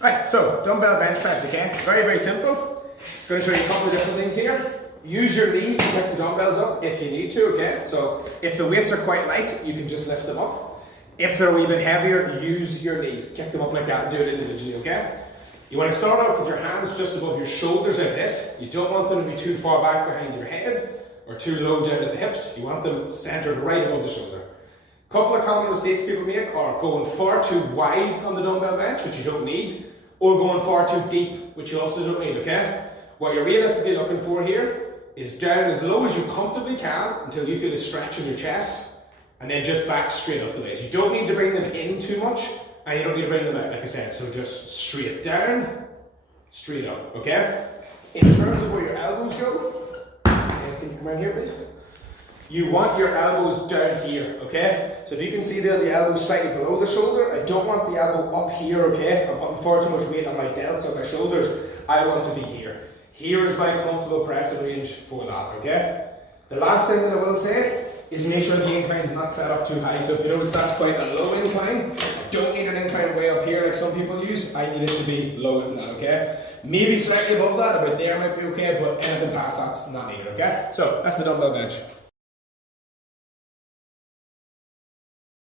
Right, so dumbbell bench press again. Very, very simple. Going to show you a couple of different things here. Use your knees to get the dumbbells up if you need to, okay? So if the weights are quite light, you can just lift them up. If they're a wee bit heavier, use your knees. Get them up like that and do it individually, okay? You want to start off with your hands just above your shoulders like this. You don't want them to be too far back behind your head or too low down at the hips. You want them centered right above the shoulder. A couple of common mistakes people make are going far too wide on the dumbbell bench, which you don't need, or going far too deep, which you also don't need, okay? What you're realistically looking for here is down as low as you comfortably can until you feel a stretch in your chest, and then just back straight up the waist. You don't need to bring them in too much, and you don't need to bring them out, like I said. So just straight down, straight up, okay? In terms of where your elbows go, can you come around here, please? You want your elbows down here, okay? So if you can see there, the elbow slightly below the shoulder. I don't want the elbow up here, okay? I'm putting far too much weight on my delts, on my shoulders. I want to be here. Here is my comfortable pressing range for that, okay? The last thing that I will say is make sure the incline is not set up too high. So if you notice that's quite a low incline, I don't need an incline way up here like some people use. I need it to be lower than that, okay? Maybe slightly above that, about there might be okay, but anything past that's not needed, okay? So that's the dumbbell bench.